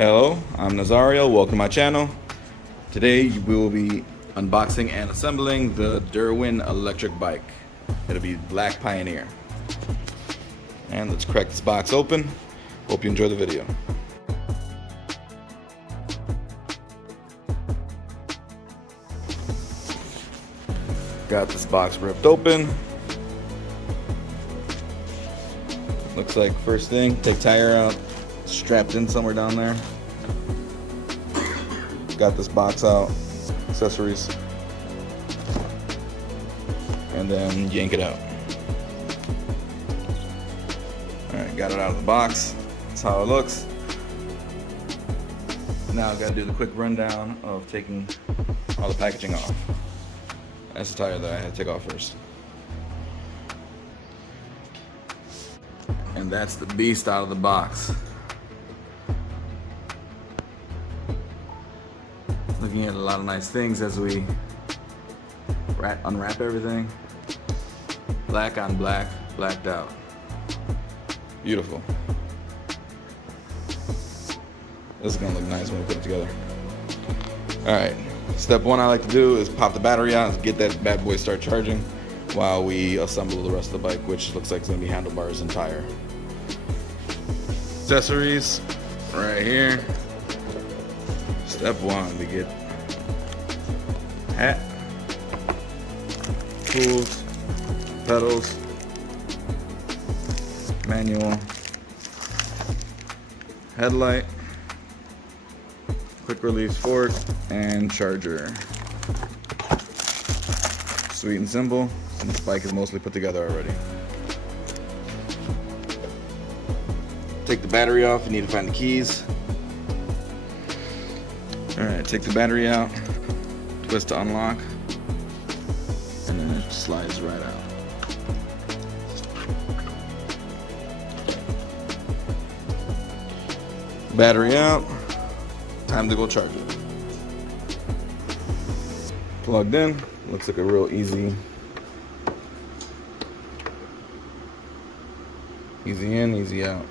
Hello, I'm Nazario. Welcome to my channel. Today we will be unboxing and assembling the Dirwin electric bike. It'll be Black Pioneer. And let's crack this box open. Hope you enjoy the video. Got this box ripped open. Looks like first thing, take tire out, strapped in somewhere down there. Got this box out, accessories, and then yank it out. Alright, got it out of the box. That's how it looks. Now I've got to do the quick rundown of taking all the packaging off. That's the tire that I had to take off first. And that's the beast out of the box. Looking at a lot of nice things as we unwrap everything. Black on black, blacked out. Beautiful. This is gonna look nice when we put it together. Alright, step one I like to do is pop the battery out and get that bad boy start charging while we assemble the rest of the bike, which looks like it's gonna be handlebars and tire. Accessories right here. Step one, we get hat, tools, pedals, manual, headlight, quick release fork, and charger. Sweet and simple, and this bike is mostly put together already. Take the battery off, you need to find the keys. Alright, take the battery out, twist to unlock, and then it slides right out. Battery out, time to go charge it. Plugged in, looks like a real easy in, easy out.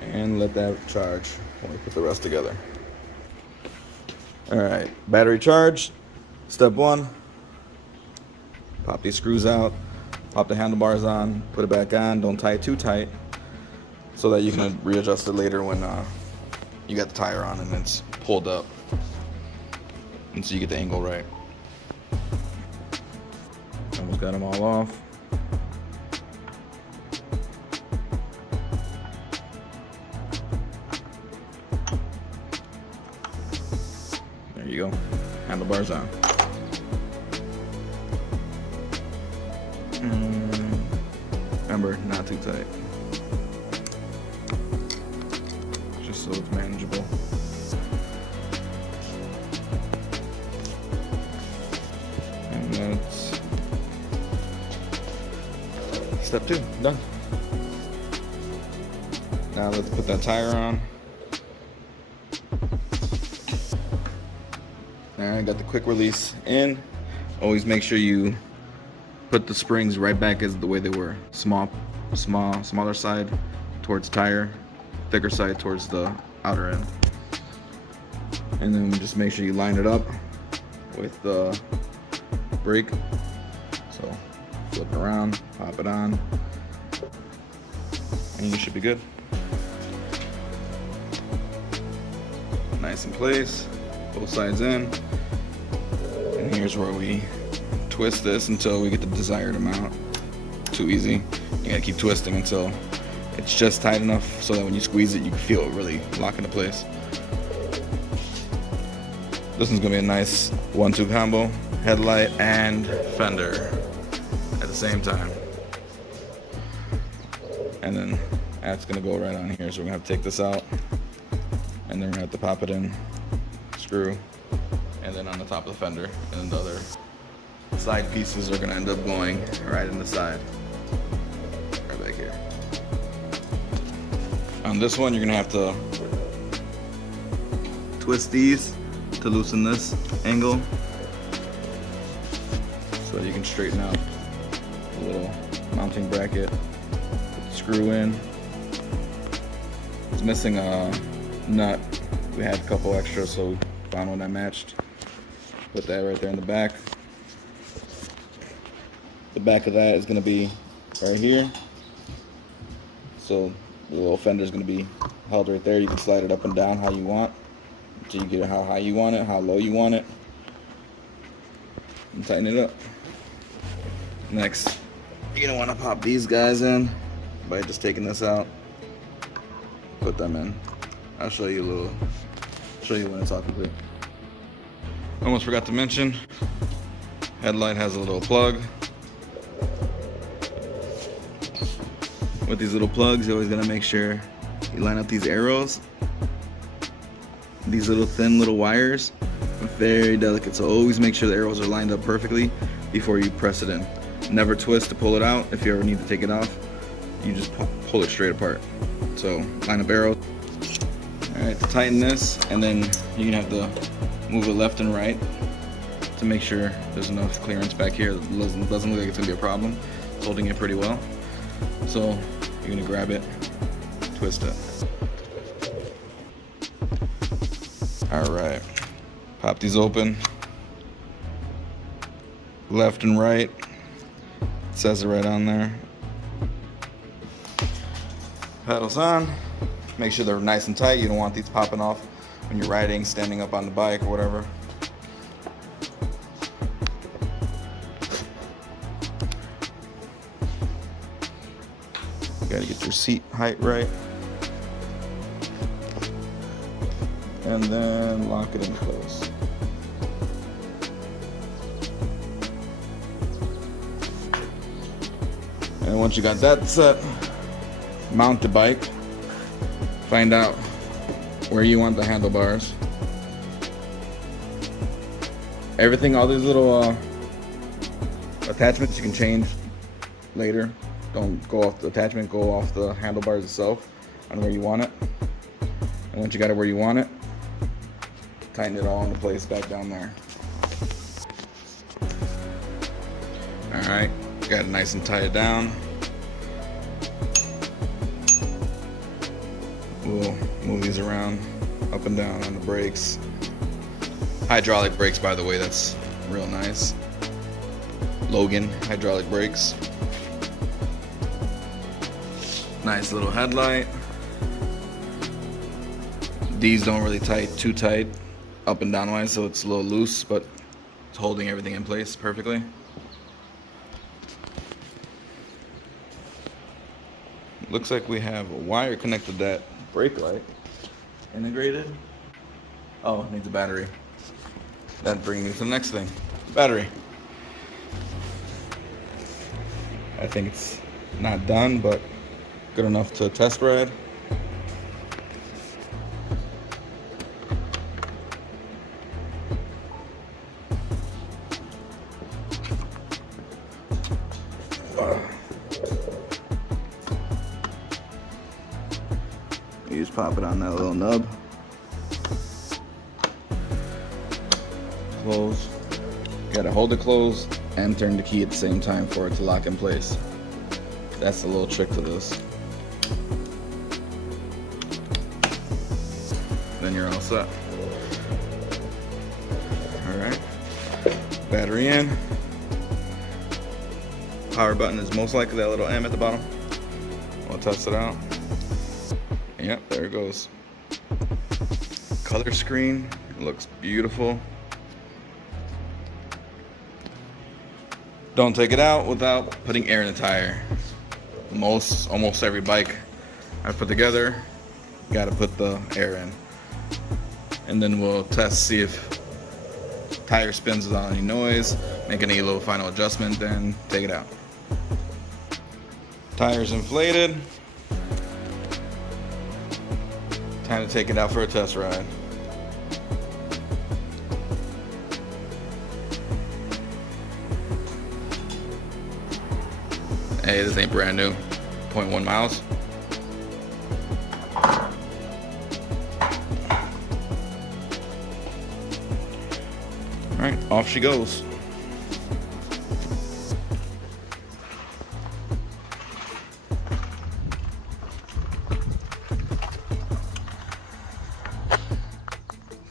And let that charge while we put the rest together. Alright, battery charged. Step one, pop these screws out, pop the handlebars on, put it back on, don't tie it too tight so that you can readjust it later when you got the tire on and it's pulled up, and so you get the angle right. Almost got them all off. There you go, handlebars on. Remember, not too tight, just so it's manageable. And that's step two, done. Now let's put that tire on. Alright, got the quick release in. Always make sure you put the springs right back as the way they were. Smaller side towards tire, thicker side towards the outer end. And then just make sure you line it up with the brake. So flip it around, pop it on, and you should be good. Nice in place, both sides in. And here's where we twist this until we get the desired amount. Too easy. You gotta keep twisting until it's just tight enough so that when you squeeze it, you can feel it really lock into place. This one's gonna be a nice 1-2 combo, headlight and fender at the same time. And then that's gonna go right on here, so we're gonna have to take this out, and then we're gonna have to pop it in, screw, and then on the top of the fender, and then the other side pieces are gonna end up going right in the side, right back here. On this one, you're gonna have to twist these to loosen this angle so you can straighten out the little mounting bracket, put the screw in, missing a nut. We had a couple extra, so we found one that matched. Put that right there in the back. The back of that is going to be right here. So the little fender is going to be held right there. You can slide it up and down how you want, until you get it how high you want it, how low you want it, and tighten it up. Next, you're going to want to pop these guys in by just taking this out. Put them in. I'll show you when it's all complete. Almost forgot to mention, headlight has a little plug. With these little plugs, you're always gonna make sure you line up these arrows. These little thin little wires, very delicate, so always make sure the arrows are lined up perfectly before you press it in. Never twist to pull it out. If you ever need to take it off, you just pull it straight apart. So line up arrows. Alright, to tighten this, and then you're gonna have to move it left and right to make sure there's enough clearance back here. It doesn't look like it's gonna be a problem. It's holding it pretty well. So you're gonna grab it, twist it. Alright, pop these open. Left and right. It says it right on there. Pedals on. Make sure they're nice and tight. You don't want these popping off when you're riding, standing up on the bike or whatever. You gotta get your seat height right. And then lock it in place. And once you got that set, mount the bike. Find out where you want the handlebars. Everything, all these little attachments you can change later. Don't go off the attachment, go off the handlebars itself on where you want it. And once you got it where you want it, tighten it all into place back down there. Alright, got it nice and tied down. We'll move these around, up and down on the brakes. Hydraulic brakes, by the way, that's real nice. Logan hydraulic brakes. Nice little headlight. These don't really too tight, up and down wise, so it's a little loose, but it's holding everything in place perfectly. Looks like we have a wire connected to that brake light integrated. Oh, it needs a battery. That brings me to the next thing. Battery. I think it's not done, but good enough to test ride. You just pop it on that little nub. Close. You gotta hold it closed and turn the key at the same time for it to lock in place. That's the little trick to this. Then you're all set. Alright. Battery in. Power button is most likely that little M at the bottom. We'll test it out. Yep, there it goes. Color screen, it looks beautiful. Don't take it out without putting air in the tire. Almost every bike I put together, gotta put the air in. And then we'll test, see if tire spins without any noise, make any little final adjustment, then take it out. Tires inflated. Time to take it out for a test ride. Hey, this ain't brand new. 0.1 miles. Alright, off she goes.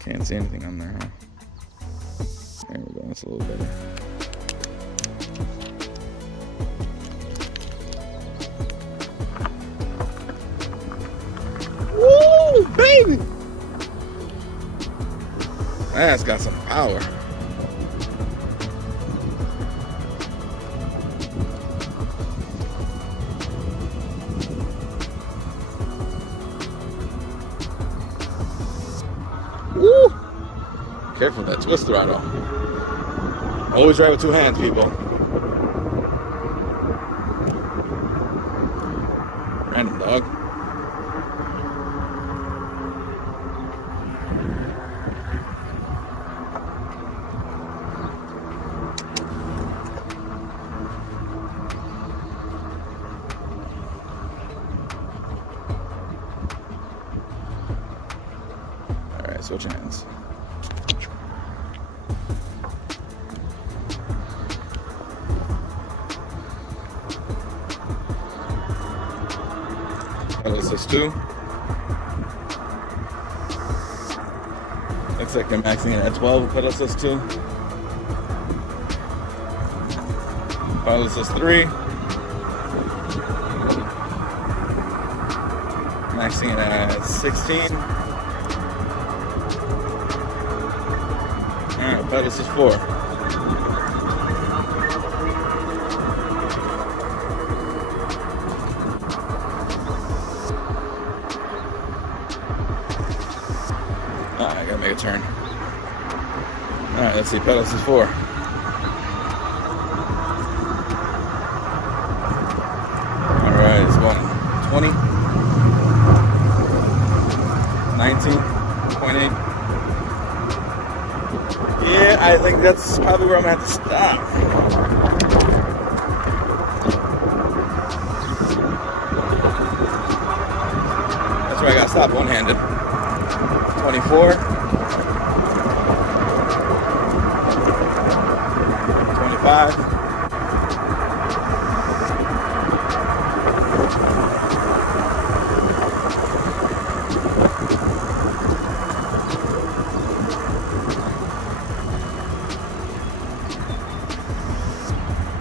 Can't see anything on there, huh? There we go, that's a little better. Woo, baby! That's got some power. Woo! Careful with that twist throttle. Always ride with two hands, people. Random dog. Alright, switch hands. Pedal assist 2. Looks like they're maxing it at 12 with pedal assist 2. Pedal assist 3. Maxing it at 16. Alright, pedal assist 4. I gotta make a turn. Alright, let's see, pedal assist 4. Alright, it's going 20, 19.8. Yeah, I think that's probably where I'm gonna have to stop. That's where I gotta stop one-handed. 24, 25,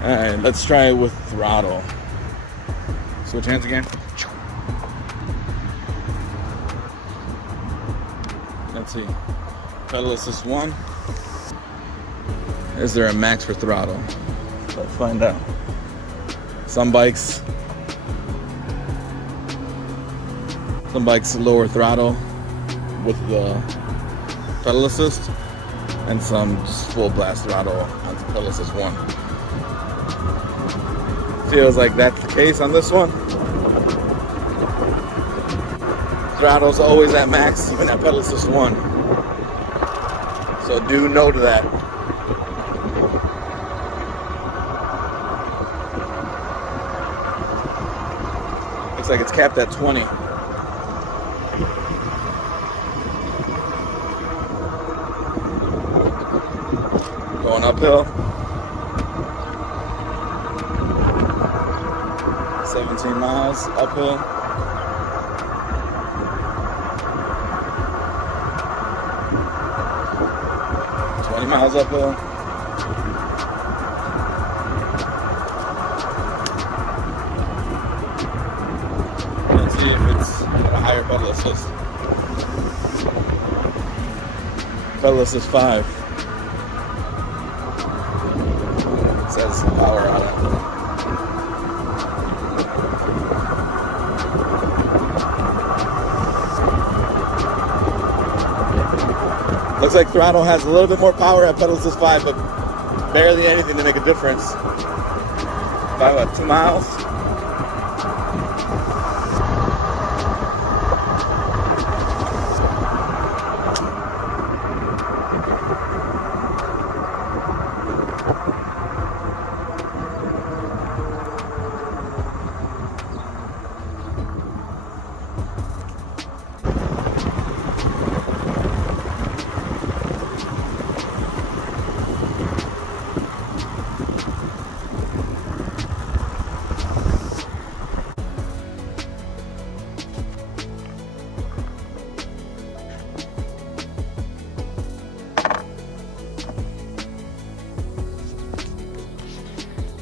'Alright, let's try it with throttle. Switch hands again. Let's see. Pedal assist 1. Is there a max for throttle? Let's find out. Some bikes lower throttle with the pedal assist, and some just full blast throttle on the pedal assist 1. Feels like that's the case on this one. Throttle's always at max, even at pedal assist 1. So do note that. Looks like it's capped at 20. Going uphill. 17 miles uphill. 20 miles uphill. Let's see if it's got a higher pedal assist. Pedal assist 5. It says power on it. Looks like throttle has a little bit more power at pedal assist 5, but barely anything to make a difference. By what, 2 miles?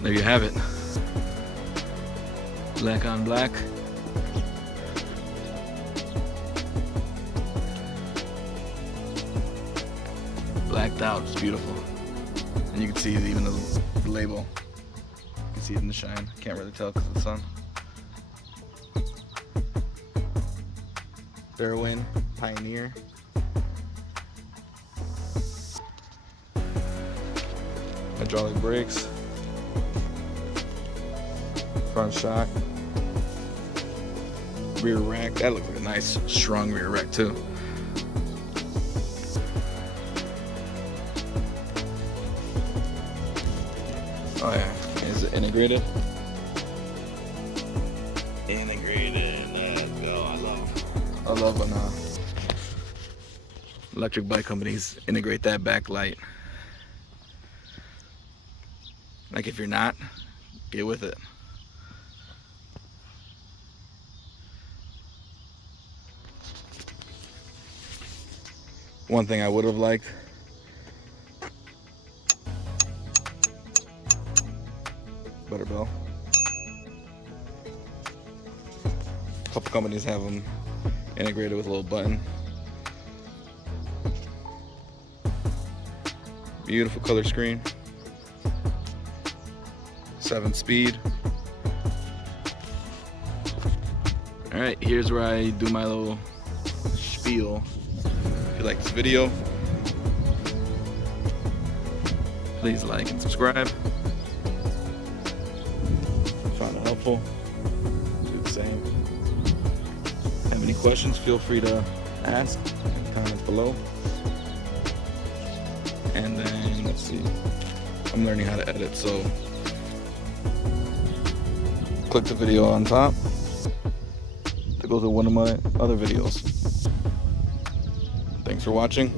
There you have it. Black on black. Blacked out, it's beautiful. And you can see even the label. You can see it in the shine. Can't really tell because of the sun. Dirwin Pioneer. Hydraulic brakes. Front shock. Rear rack. That looks like a nice, strong rear rack too. Oh yeah, is it integrated? Integrated. Let's go. I love when electric bike companies integrate that backlight. Like if you're not, get with it. One thing I would have liked, better bell. A couple companies have them integrated with a little button. Beautiful color screen. 7-speed. Alright, here's where I do my little spiel. If you like this video, please like and subscribe. Found it helpful, do the same. Have any questions, feel free to ask in the comments below. And then, let's see, I'm learning how to edit, so click the video on top to go to one of my other videos. Thanks for watching.